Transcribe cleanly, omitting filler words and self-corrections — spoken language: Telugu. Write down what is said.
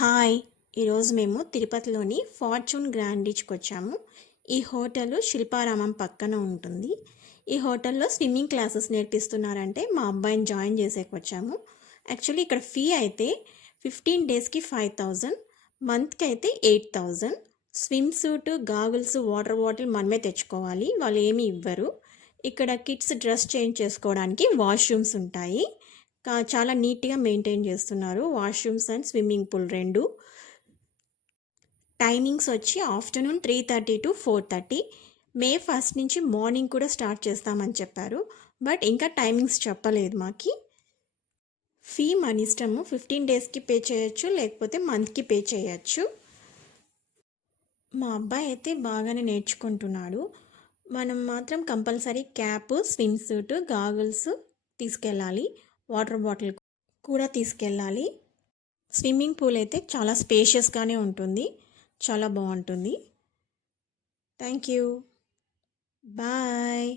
హాయ్! ఈరోజు మేము తిరుపతిలోని ఫార్చ్యూన్ గ్రాండ్ రీచ్‌కి వచ్చాము. ఈ హోటలు శిల్పారామం పక్కన ఉంటుంది. ఈ హోటల్‌లో స్విమ్మింగ్ క్లాసెస్ నేర్పిస్తున్నారంటే మా అబ్బాయిని జాయిన్ చేసేకి వచ్చాము. యాక్చువల్లీ ఇక్కడ ఫీ అయితే 15 డేస్‌కి 5000, మంత్‌కి అయితే 8000. Swim suit, goggles, water bottle మనమే తెచ్చుకోవాలి. వాళ్ళు ఏమీ ఇవ్వరు. ఇక్కడ కిడ్స్ డ్రెస్ చేంజ్ చేసుకోవడానికి వాష్‌రూమ్స్ ఉంటాయి. చాలా నీట్‌గా మెయింటైన్ చేస్తున్నారు. Washrooms and swimming pool 2. Timings వచ్చి ఆఫ్టర్‌నూన్ 3:30 టు 4:30. మే 1 నుంచి మార్నింగ్ కూడా స్టార్ట్ చేస్తామని చెప్పారు. బట్ ఇంకా టైమింగ్స్ చెప్పలేదు మాకి. ఫీ మన ఇష్టము. 15 డేస్‌కి పే చేయొచ్చు, లేకపోతే మంత్‌కి పే చేయొచ్చు. మా అబ్బాయి అయితే బాగానే నేర్చుకుంటున్నాడు. మనం మాత్రం compulsory cap, swim suit, goggles తీసుకెళ్ళాలి. వాటర్ బాటిల్ కూడా తీసుకెళ్ళాలి. స్విమ్మింగ్ పూల్ అయితే చాలా స్పేషియస్గానే ఉంటుంది. చాలా బాగుంటుంది. Thank you. బాయ్.